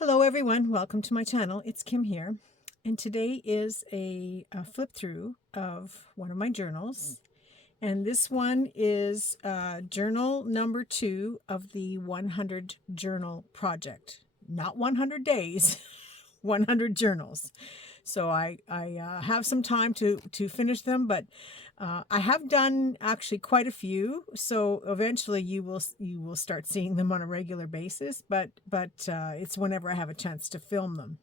Hello everyone, welcome to my channel. It's Kim here, and today is a flip through of one of my journals, and this one is journal number 2 of the 100 journal project. Not 100 days, 100 journals. So I have some time to finish them, but I have done actually quite a few. So eventually you will start seeing them on a regular basis. But it's whenever I have a chance to film them.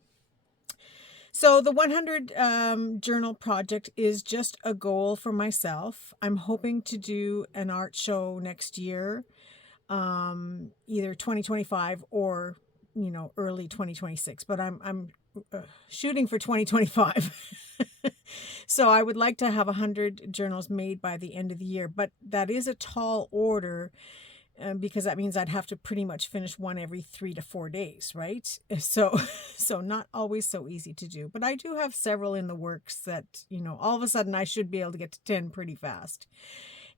So the 100 journal project is just a goal for myself. I'm hoping to do an art show next year, either 2025 or early 2026. But I'm shooting for 2025. So I would like to have 100 journals made by the end of the year, but that is a tall order, because that means I'd have to pretty much finish one every 3 to 4 days, right? So not always so easy to do, but I do have several in the works that, all of a sudden I should be able to get to 10 pretty fast.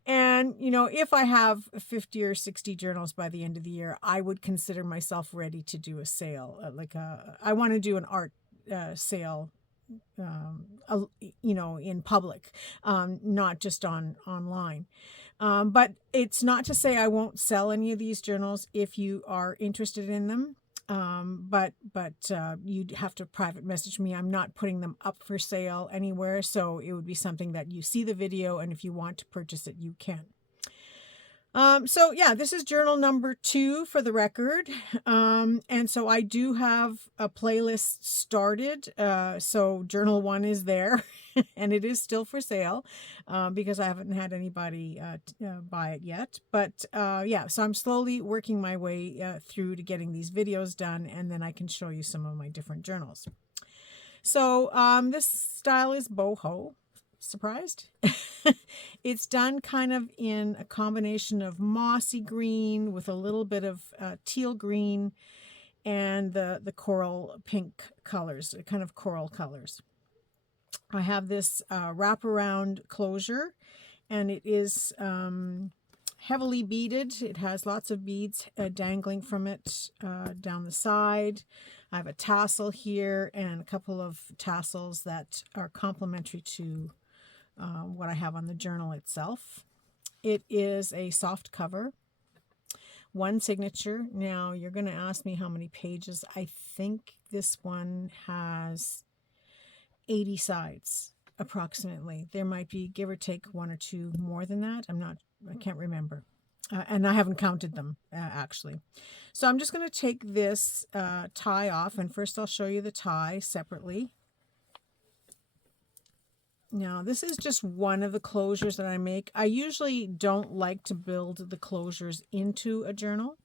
And, if I have 50 or 60 journals by the end of the year, I would consider myself ready to do a sale. I want to do an art sale, in public, not just online. But it's not to say I won't sell any of these journals if you are interested in them. But you'd have to private message me. I'm not putting them up for sale anywhere, so it would be something that you see the video, and if you want to purchase it, you can. So yeah, this is journal number 2 for the record. And so I do have a playlist started. So journal 1 is there and it is still for sale, because I haven't had anybody buy it yet. But yeah, so I'm slowly working my way through to getting these videos done, and then I can show you some of my different journals. So this style is boho. Surprised? It's done kind of in a combination of mossy green with a little bit of teal green and the coral pink colors, kind of coral colors. I have this wraparound closure, and it is heavily beaded. It has lots of beads dangling from it down the side. I have a tassel here and a couple of tassels that are complementary to what I have on the journal itself. It is a soft cover, one signature. Now you're going to ask me how many pages. I think this one has 80 sides approximately. There might be, give or take, 1 or 2 more than that. I can't remember. And I haven't counted them actually. So I'm just going to take this tie off, and first I'll show you the tie separately. Now, this is just one of the closures that I make. I usually don't like to build the closures into a journal.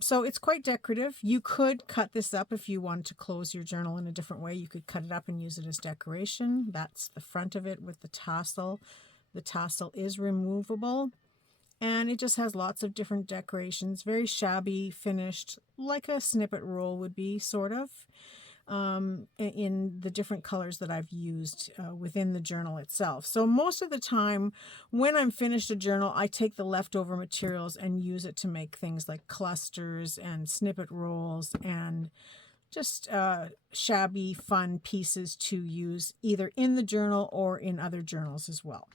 So it's quite decorative. You could cut this up if you wanted to close your journal in a different way. You could cut it up and use it as decoration. That's the front of it with the tassel. The tassel is removable, and it just has lots of different decorations. Very shabby finished, like a snippet roll would be, sort of. In the different colors that I've used within the journal itself. So most of the time when I'm finished a journal, I take the leftover materials and use it to make things like clusters and snippet rolls and just shabby, fun pieces to use either in the journal or in other journals as well.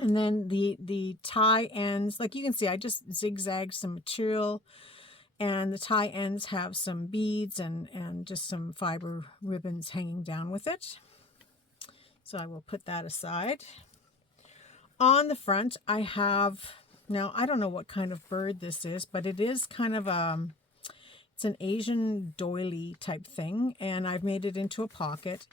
And then the tie ends, like you can see, I just zigzagged some material, and the tie ends have some beads and just some fiber ribbons hanging down with it. So I will put that aside. On the front, I have, now I don't know what kind of bird this is, but it is kind of it's an Asian doily type thing, and I've made it into a pocket.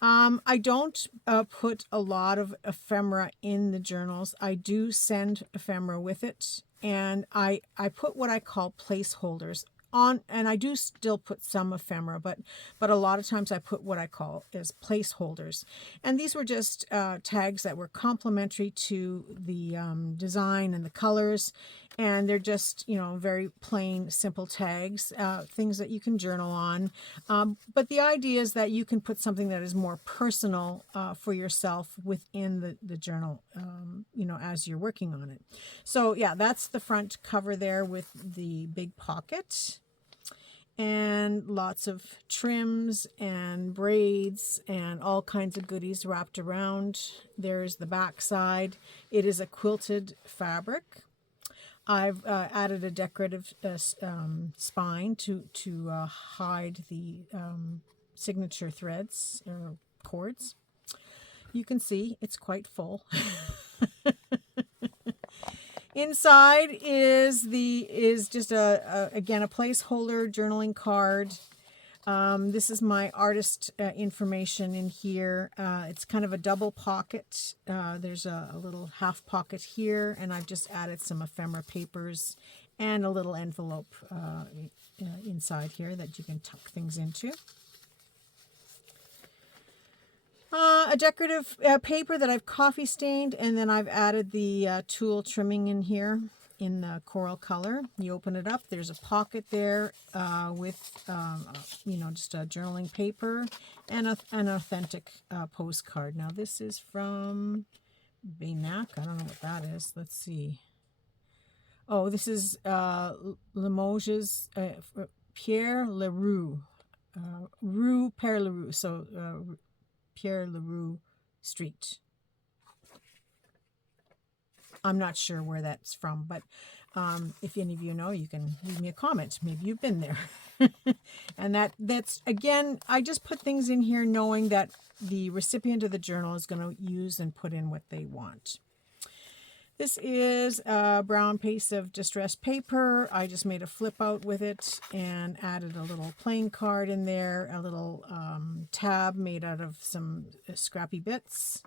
I don't put a lot of ephemera in the journals. I do send ephemera with it. And I put what I call placeholders on, and I do still put some ephemera, but a lot of times I put what I call as placeholders. And these were just tags that were complementary to the design and the colors. And they're just, very plain, simple tags, things that you can journal on. But the idea is that you can put something that is more personal for yourself within the journal, as you're working on it. So yeah, that's the front cover there with the big pocket. and lots of trims and braids and all kinds of goodies wrapped around. There's the back side. It is a quilted fabric. I've added a decorative spine to hide the signature threads or cords. You can see it's quite full. Inside is just again a placeholder journaling card. This is my artist information in here. It's kind of a double pocket. There's a little half pocket here, and I've just added some ephemera papers and a little envelope inside here that you can tuck things into. A decorative paper that I've coffee stained, and then I've added the tulle trimming in here in the coral color. You open it up, there's a pocket there with, just a journaling paper and an authentic postcard. Now this is from Baynac. I don't know what that is. Let's see. Oh, this is Limoges, Pierre Leroux. Rue Pierre Leroux. So Pierre Leroux Street. I'm not sure where that's from, but if any of you know, you can leave me a comment. Maybe you've been there. And that's, again, I just put things in here knowing that the recipient of the journal is going to use and put in what they want. This is a brown piece of distressed paper. I just made a flip out with it and added a little playing card in there, a little tab made out of some scrappy bits,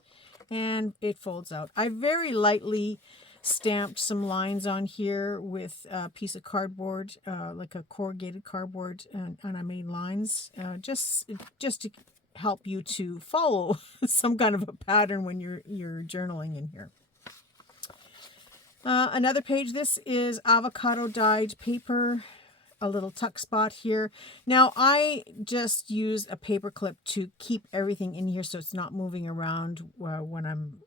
and it folds out. I very lightly stamped some lines on here with a piece of cardboard, like a corrugated cardboard, and I made lines just to help you to follow some kind of a pattern when you're journaling in here. Another page, this is avocado dyed paper, a little tuck spot here. Now I just use a paper clip to keep everything in here so it's not moving around when I'm,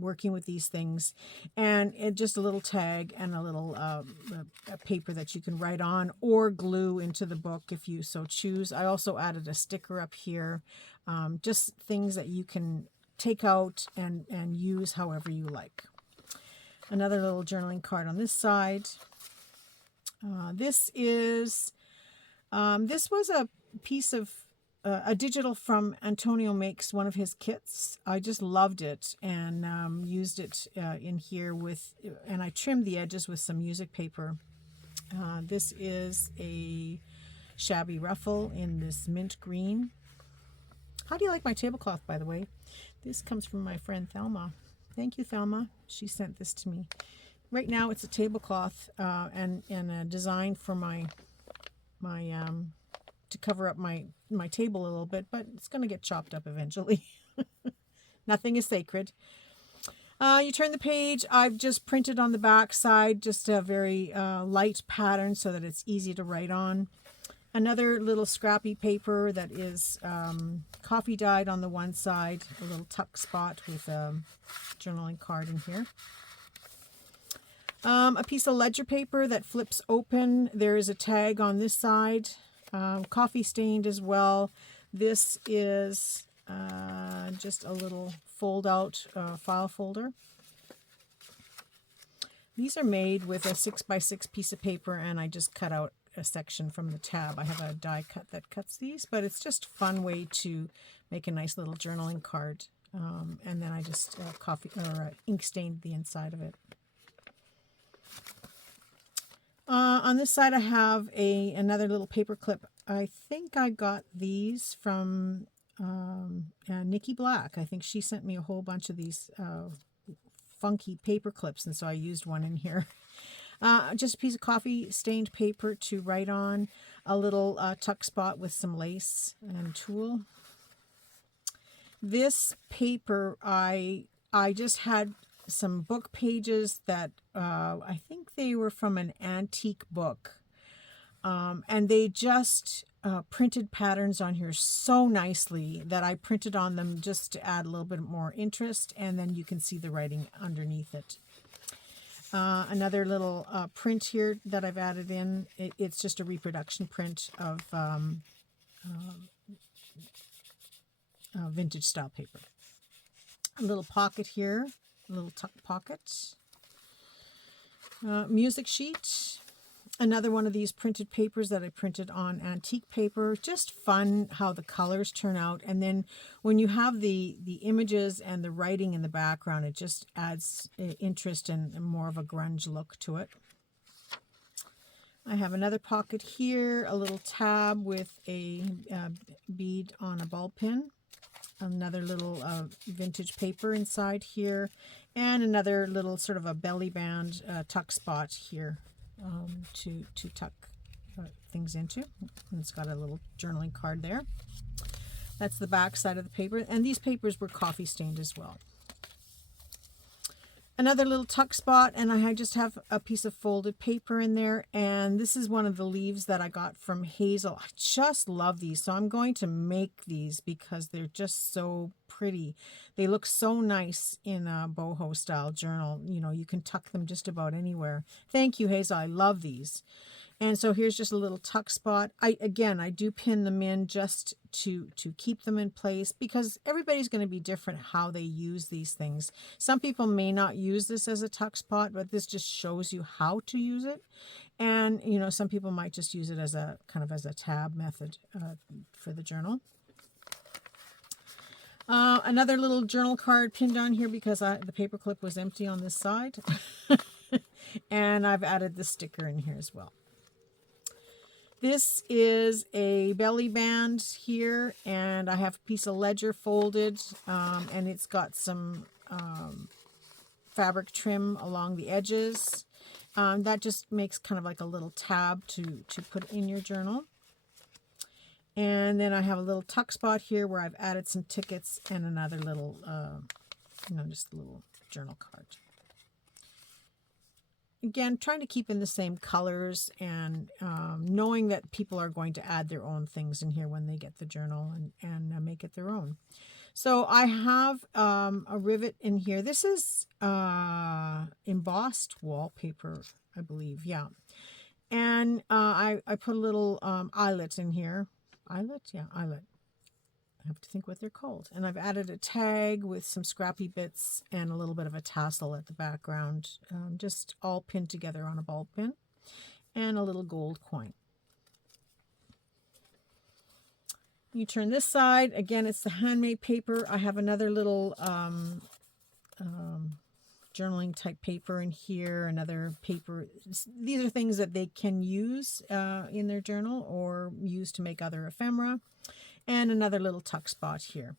working with these things. And just a little tag and a little a paper that you can write on or glue into the book if you so choose. I also added a sticker up here, just things that you can take out and use however you like. Another little journaling card on this side. This was a piece of a digital from Antonio Makes, one of his kits. I just loved it and used it in here and I trimmed the edges with some music paper. This is a shabby ruffle in this mint green. How do you like my tablecloth, by the way? This comes from my friend Thelma. Thank you, Thelma. She sent this to me. Right now, it's a tablecloth and a design for my to cover up my table a little bit, but it's going to get chopped up eventually. Nothing is sacred. You turn the page. I've just printed on the back side just a very light pattern so that it's easy to write on. Another little scrappy paper that is coffee dyed on the one side, a little tuck spot with a journaling card in here. A piece of ledger paper that flips open. There is a tag on this side, coffee stained as well. This is just a little fold out file folder. These are made with a 6x6 piece of paper, and I just cut out a section from the tab. I have a die cut that cuts these, but it's just a fun way to make a nice little journaling card. And then I just ink stained the inside of it. On this side I have another little paper clip. I think I got these from Nikki Black. I think she sent me a whole bunch of these funky paper clips, and so I used one in here. Just a piece of coffee stained paper to write on, a little tuck spot with some lace and tulle. This paper, I just had some book pages that I think they were from an antique book, and they just printed patterns on here so nicely that I printed on them just to add a little bit more interest, and then you can see the writing underneath it. Another little print here that I've added in. It's just a reproduction print of vintage style paper. A little pocket here, a little tuck pocket. Music sheet. Another one of these printed papers that I printed on antique paper. Just fun how the colors turn out. And then when you have the images and the writing in the background, it just adds interest and more of a grunge look to it. I have another pocket here, a little tab with a bead on a ball pin. Another little vintage paper inside here. And another little sort of a belly band tuck spot here. To tuck things into. And it's got a little journaling card there. That's the back side of the paper. And these papers were coffee stained as well. Another little tuck spot, and I just have a piece of folded paper in there. And this is one of the leaves that I got from Hazel. I just love these. So I'm going to make these because they're just so pretty. They look so nice in a boho style journal. You know, you can tuck them just about anywhere. Thank you, Hazel. I love these. And so here's just a little tuck spot. I do pin them in just to keep them in place because everybody's going to be different how they use these things. Some people may not use this as a tuck spot, but this just shows you how to use it. And, you know, some people might just use it as a kind of as a tab method for the journal. Another little journal card pinned on here because the paper clip was empty on this side. And I've added the sticker in here as well. This is a belly band here, and I have a piece of ledger folded, and it's got some fabric trim along the edges. That just makes kind of like a little tab to put in your journal. And then I have a little tuck spot here where I've added some tickets and another little, just a little journal card. Again, trying to keep in the same colors and knowing that people are going to add their own things in here when they get the journal and make it their own. So I have a rivet in here. This is embossed wallpaper, I believe. Yeah. And I put a little eyelet in here. Eyelet? Yeah, eyelet. I have to think what they're called. And I've added a tag with some scrappy bits and a little bit of a tassel at the background, just all pinned together on a ball pin, and a little gold coin. You turn this side. Again, it's the handmade paper. I have another little journaling type paper in here, another paper. These are things that they can use in their journal or use to make other ephemera. And another little tuck spot here.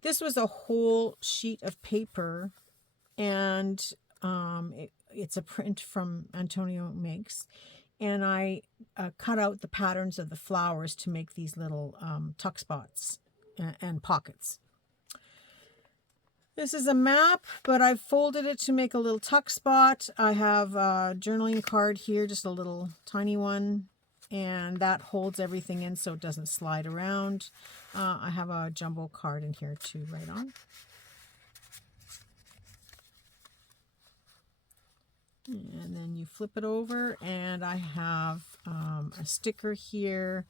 This was a whole sheet of paper, and it's a print from Antonio Makes. And I cut out the patterns of the flowers to make these little tuck spots and pockets. This is a map, but I've folded it to make a little tuck spot. I have a journaling card here, just a little tiny one. And that holds everything in so it doesn't slide around. I have a jumbo card in here to write on. And then you flip it over, and I have a sticker here,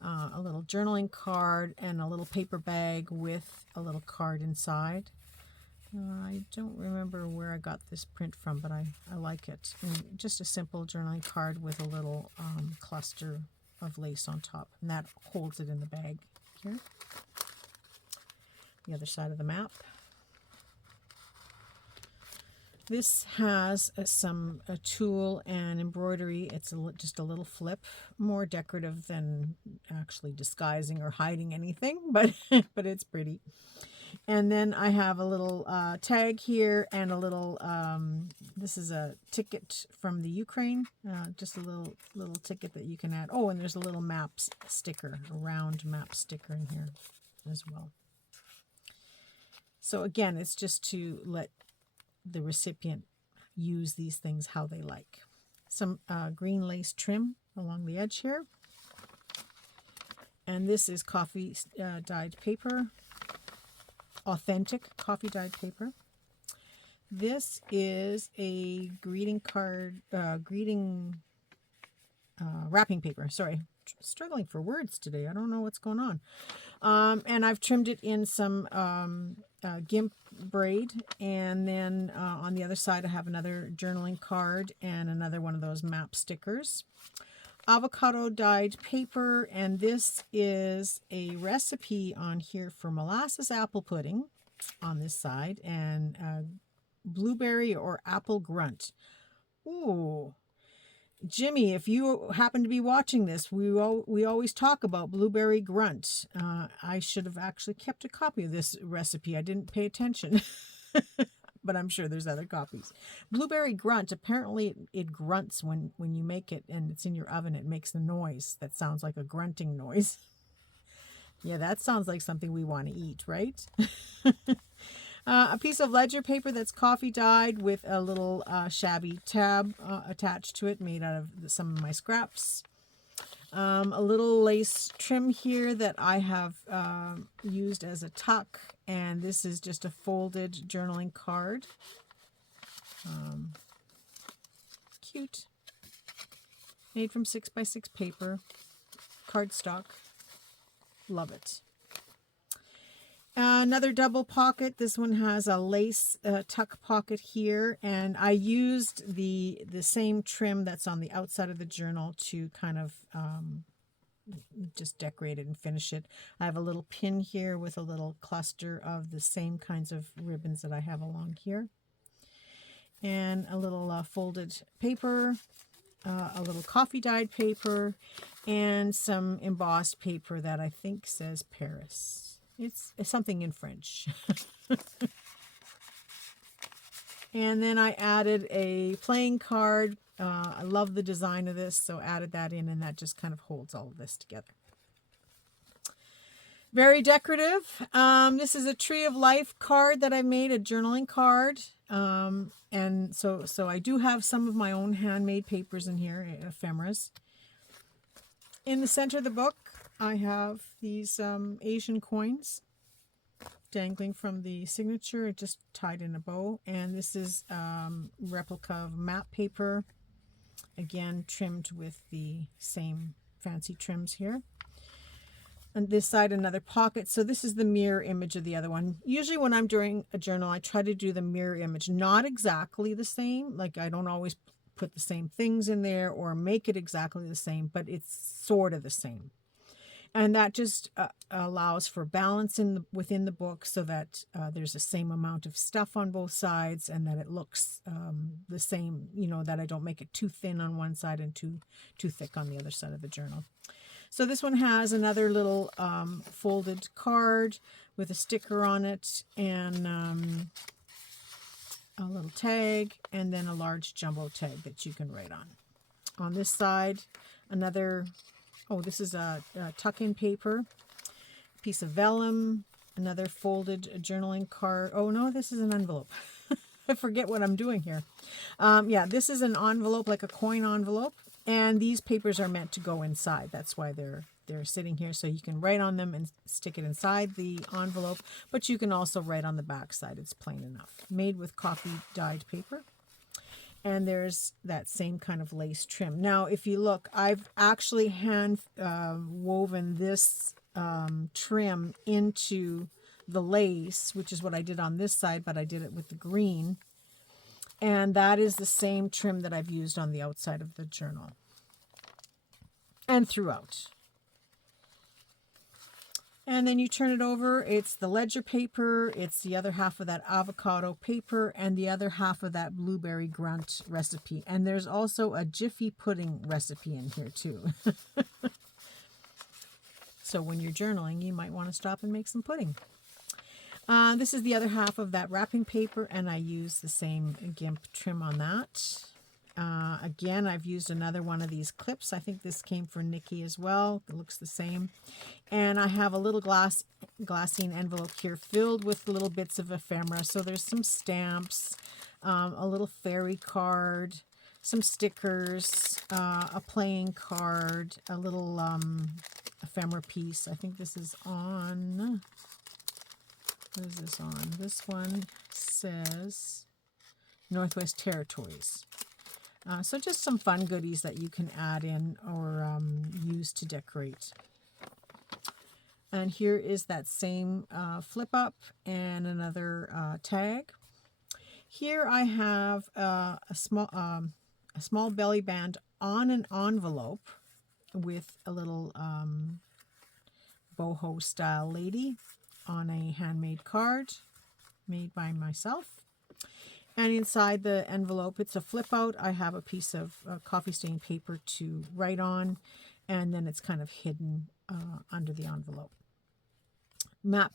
a little journaling card, and a little paper bag with a little card inside. I don't remember where I got this print from, but I like it. And just a simple journaling card with a little cluster of lace on top. And that holds it in the bag here. The other side of the map. This has some tulle and embroidery. It's just a little flip, more decorative than actually disguising or hiding anything, but it's pretty. And then I have a little tag here and a little, this is a ticket from the Ukraine, just a little ticket that you can add. Oh, and there's a little map sticker, a round map sticker in here as well. So again, it's just to let the recipient use these things how they like. Some green lace trim along the edge here. And this is coffee dyed paper. Authentic coffee dyed paper. This is a greeting card, wrapping paper. Sorry, struggling for words today. I don't know what's going on. And I've trimmed it in some gimp braid. And then on the other side, I have another journaling card and another one of those map stickers. Avocado dyed paper, and this is a recipe on here for molasses apple pudding on this side, and blueberry or apple grunt. Ooh, Jimmy, if you happen to be watching this, we always talk about blueberry grunt. I should have actually kept a copy of this recipe. I didn't pay attention, but I'm sure there's other copies. Blueberry grunt, apparently it grunts when you make it and it's in your oven. It makes the noise that sounds like a grunting noise. Yeah, that sounds like something we want to eat, right? A piece of ledger paper that's coffee dyed with a little shabby tab attached to it, made out of some of my scraps. A little lace trim here that I have used as a tuck, and this is just a folded journaling card. Cute. Made from 6x6 paper, cardstock. Love it. Another double pocket. This one has a lace tuck pocket here, and I used the same trim that's on the outside of the journal to kind of just decorate it and finish it. I have a little pin here with a little cluster of the same kinds of ribbons that I have along here, and a little folded paper, a little coffee dyed paper, and some embossed paper that I think says Paris. It's something in French. And then I added a playing card. I love the design of this, so added that in, and that just kind of holds all of this together. Very decorative. This is a Tree of Life card that I made, a journaling card. And so I do have some of my own handmade papers in here, ephemeras. In the center of the book, I have these Asian coins dangling from the signature, just tied in a bow. And this is replica of map paper, again trimmed with the same fancy trims here. On this side, another pocket. So this is the mirror image of the other one. Usually when I'm doing a journal, I try to do the mirror image, not exactly the same. Like, I don't always put the same things in there or make it exactly the same, but it's sort of the same. And that just allows for balance within the book, so that there's the same amount of stuff on both sides, and that it looks the same, that I don't make it too thin on one side and too thick on the other side of the journal. So this one has another little folded card with a sticker on it, and a little tag, and then a large jumbo tag that you can write on. On this side, another... Oh, this is a tuck-in paper, piece of vellum, another folded journaling card. Oh, no, this is an envelope. I forget what I'm doing here. Yeah, this is an envelope, like a coin envelope, and these papers are meant to go inside. That's why they're sitting here, so you can write on them and stick it inside the envelope, but you can also write on the back side. It's plain enough. Made with coffee dyed paper. And there's that same kind of lace trim. Now, if you look, I've actually hand woven this trim into the lace, which is what I did on this side, but I did it with the green. And that is the same trim that I've used on the outside of the journal and throughout. And then you turn it over, it's the ledger paper, it's the other half of that avocado paper, and the other half of that blueberry grunt recipe. And there's also a Jiffy pudding recipe in here too. So when you're journaling, you might want to stop and make some pudding. This is the other half of that wrapping paper, and I use the same gimp trim on that. Again, I've used another one of these clips. I think this came from Nikki as well. It looks the same. And I have a little glassine envelope here filled with little bits of ephemera. So there's some stamps, a little fairy card, some stickers, a playing card, a little ephemera piece. I think this is on... What is this on? This one says... Northwest Territories. So just some fun goodies that you can add in or use to decorate. And here is that same flip up and another tag. Here I have a small belly band on an envelope with a little boho style lady on a handmade card made by myself. And inside the envelope, it's a flip out. I have a piece of coffee stain paper to write on, and then it's kind of hidden under the envelope. Map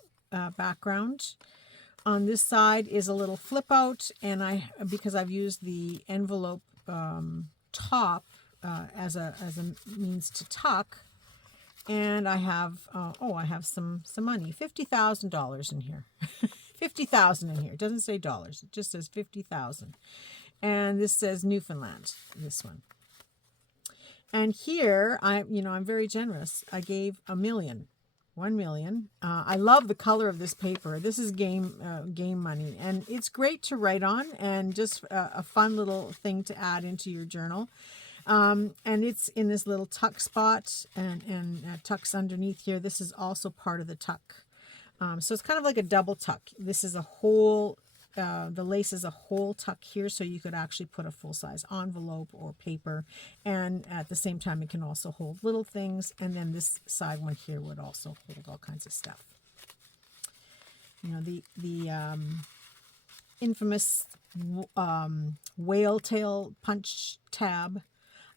background. On this side is a little flip out, and because I've used the envelope top as a means to tuck, and I have I have some money, $50,000 in here. 50,000 in here. It doesn't say dollars. It just says 50,000. And this says Newfoundland, this one. And here, I'm very generous. I gave $1 million. I love the color of this paper. This is game money. And it's great to write on and just a fun little thing to add into your journal. And it's in this little tuck spot and tucks underneath here. This is also part of the tuck. So it's kind of like a double tuck. This is a whole, the lace is a whole tuck here, so you could actually put a full-size envelope or paper, and at the same time it can also hold little things, and then this side one here would also hold all kinds of stuff. The infamous whale tail punch tab.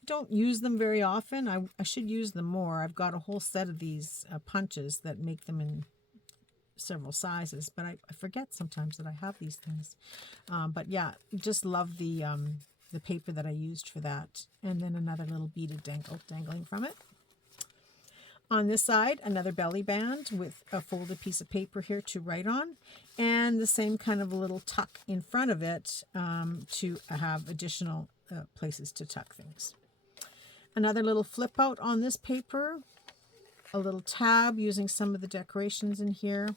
I don't use them very often. I should use them more. I've got a whole set of these punches that make them in several sizes, but I forget sometimes that I have these things. But yeah, just love the paper that I used for that. And then another little beaded dangling from it. On this side, another belly band with a folded piece of paper here to write on, and the same kind of a little tuck in front of it to have additional places to tuck things. Another little flip out on this paper, a little tab using some of the decorations in here.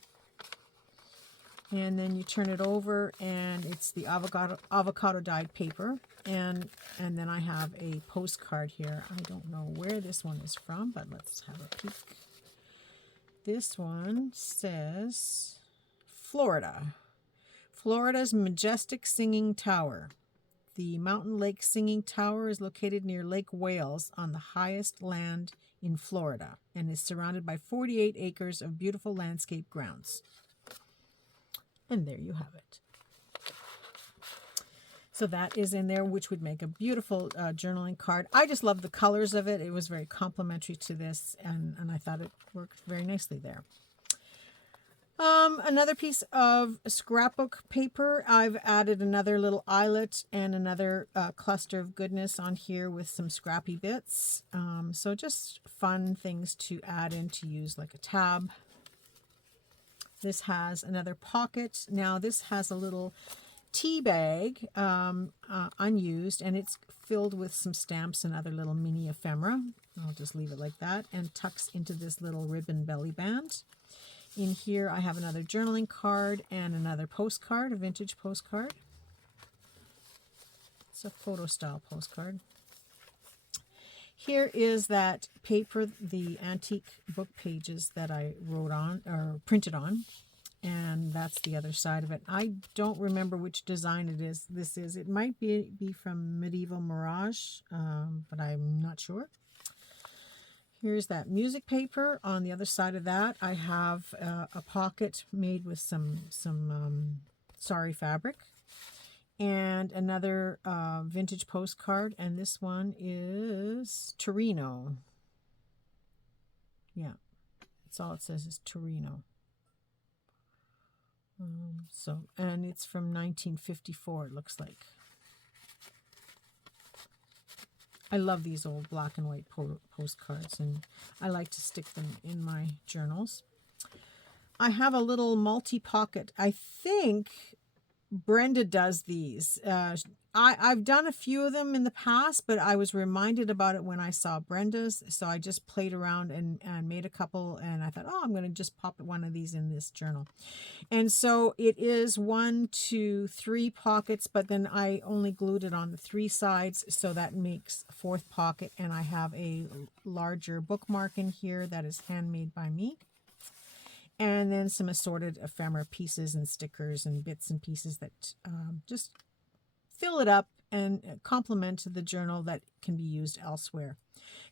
And then you turn it over, and it's the avocado dyed paper. And then I have a postcard here. I don't know where this one is from, but let's have a peek. This one says Florida. Florida's majestic singing tower. The Mountain Lake Singing Tower is located near Lake Wales on the highest land in Florida and is surrounded by 48 acres of beautiful landscape grounds. And there you have it. So that is in there, which would make a beautiful journaling card. I just love the colors of it. It was very complimentary to this, and I thought it worked very nicely there. Another piece of scrapbook paper. I've added another little eyelet and another cluster of goodness on here with some scrappy bits. So just fun things to add in to use like a tab. This has another pocket. Now this has a little tea bag, unused, and it's filled with some stamps and other little mini ephemera. I'll just leave it like that, and tucks into this little ribbon belly band. In here I have another journaling card and another postcard, a vintage postcard. It's a photo style postcard. Here is that paper, the antique book pages that I wrote on or printed on, and that's the other side of it. I don't remember which design it is. This is. It might be from Medieval Mirage, but I'm not sure. Here's that music paper. On the other side of that, I have a pocket made with some sari fabric. And another vintage postcard, and this one is Torino. Yeah, that's all it says is Torino. And it's from 1954, it looks like. I love these old black and white postcards, and I like to stick them in my journals. I have a little multi-pocket. I think Brenda does these. I've done a few of them in the past, but I was reminded about it when I saw Brenda's. So I just played around and made a couple, and I thought, oh, I'm going to just pop one of these in this journal. And so it is 1, 2, 3 pockets, but then I only glued it on the 3 sides. So that makes a 4th pocket. And I have a larger bookmark in here that is handmade by me. And then some assorted ephemera pieces and stickers and bits and pieces that just fill it up and complement the journal that can be used elsewhere.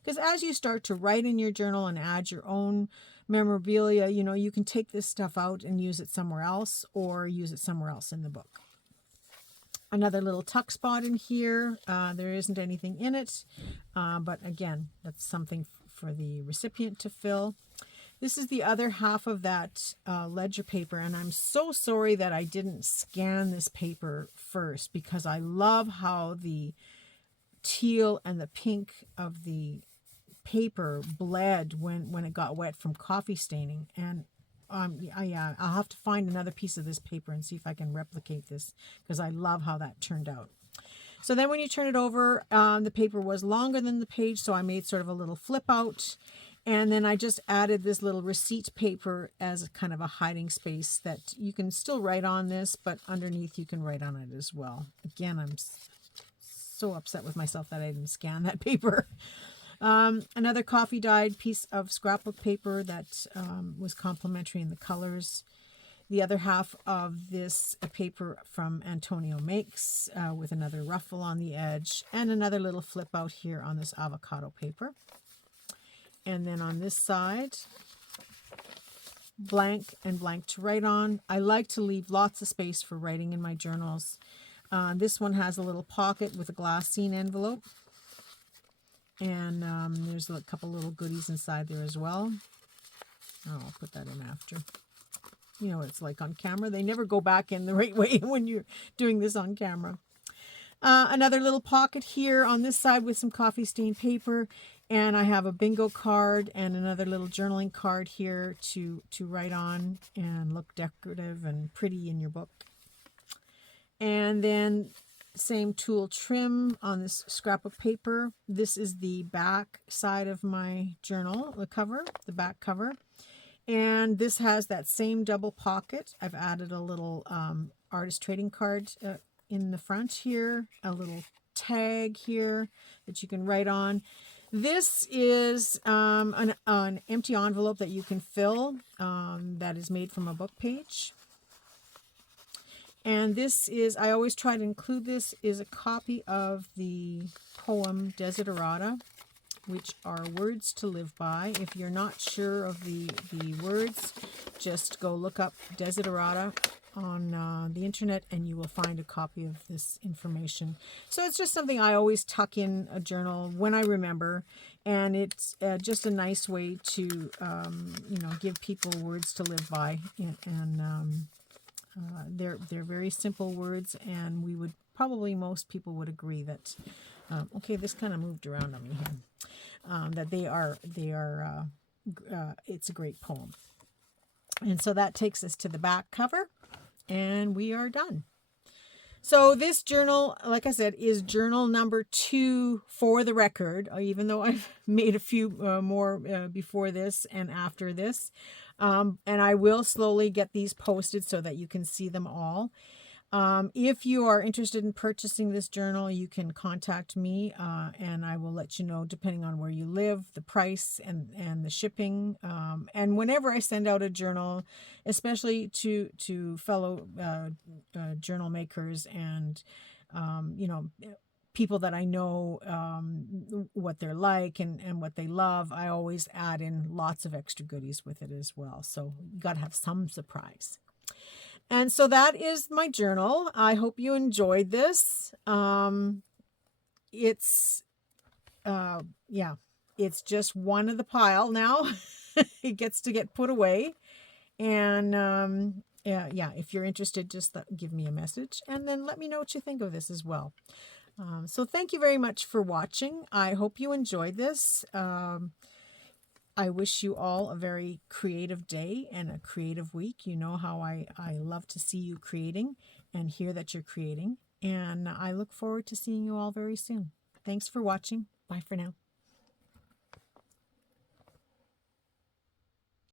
Because as you start to write in your journal and add your own memorabilia, you know, you can take this stuff out and use it somewhere else or use it somewhere else in the book. Another little tuck spot in here. There isn't anything in it, but again, that's something for the recipient to fill. This is the other half of that ledger paper, and I'm so sorry that I didn't scan this paper first, because I love how the teal and the pink of the paper bled when it got wet from coffee staining. And yeah, I'll have to find another piece of this paper and see if I can replicate this, because I love how that turned out. So then when you turn it over, the paper was longer than the page, so I made sort of a little flip out. And then I just added this little receipt paper as a kind of a hiding space that you can still write on this, but underneath you can write on it as well. Again, I'm so upset with myself that I didn't scan that paper. Another coffee dyed piece of scrapbook paper that was complementary in the colors. The other half of this paper from Antonio Makes with another ruffle on the edge, and another little flip out here on this avocado paper. And then on this side, blank and blank to write on. I like to leave lots of space for writing in my journals. This one has a little pocket with a glassine envelope. And there's a couple little goodies inside there as well. Oh, I'll put that in after. You know what it's like on camera. They never go back in the right way when you're doing this on camera. Another little pocket here on this side with some coffee stain paper. And I have a bingo card and another little journaling card here to write on and look decorative and pretty in your book. And then same tool trim on this scrapbook paper. This is the back side of my journal, the cover, the back cover. And this has that same double pocket. I've added a little artist trading card in the front here, a little tag here that you can write on. This is an empty envelope that you can fill that is made from a book page. And this is, I always try to include this, is a copy of the poem Desiderata, which are words to live by. If you're not sure of the words, just go look up Desiderata on the internet and you will find a copy of this information. So it's just something I always tuck in a journal when I remember, and it's just a nice way to you know, give people words to live by, and they're very simple words, and we would probably, most people would agree that okay, this kind of moved around on me here, that they are it's a great poem. And so that takes us to the back cover. And we are done. So this journal, like I said, is journal number 2 for the record, even though I've made a few more before this and after this. And I will slowly get these posted so that you can see them all. If you are interested in purchasing this journal, you can contact me and I will let you know, depending on where you live, the price and the shipping. And whenever I send out a journal, especially to fellow journal makers and, you know, people that I know what they're like and what they love, I always add in lots of extra goodies with it as well. So you got to have some surprise. And so that is my journal. I hope you enjoyed this. It's just one of the pile now. It gets to get put away. And if you're interested, just give me a message and then let me know what you think of this as well. So thank you very much for watching. I hope you enjoyed this. I wish you all a very creative day and a creative week. You know how I love to see you creating and hear that you're creating. And I look forward to seeing you all very soon. Thanks for watching. Bye for now.